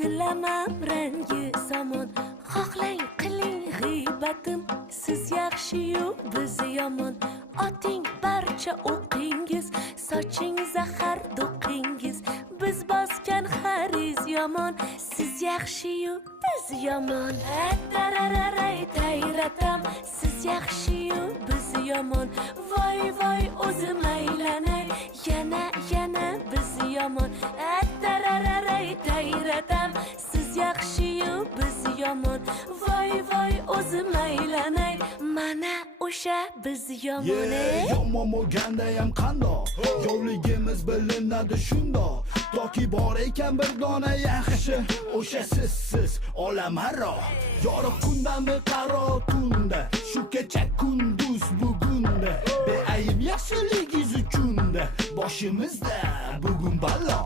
tilamam rangi somon. Xohlang qiling g'iybatim, siz yaxshi-yu biz yomon. Oting barcha o'qingiz, soching zahar do'qingiz. Biz bosgan xariz yomon, siz yaxshi-yu biz yomon. Tarararay tayratam, siz yaxshi-yu biz yomon. Voy voy o'zim aylanay, yana biz yomon. Tarararay tayratam, siz yaxshi-yu biz yomon. Voy voy o'zim aylanay, mana o'sha biz yomon. Yomon bo'lgandayam qandoq, yovligimiz bilinadi shundoq. Toki bor ekan bir dona yaxshi, o'sha siz olamaro. Yorug' kundami qaro tunda, shu kecha kunduz bugunda. Beayb yaxshiligingiz uchunda, boshimizda bugun balo.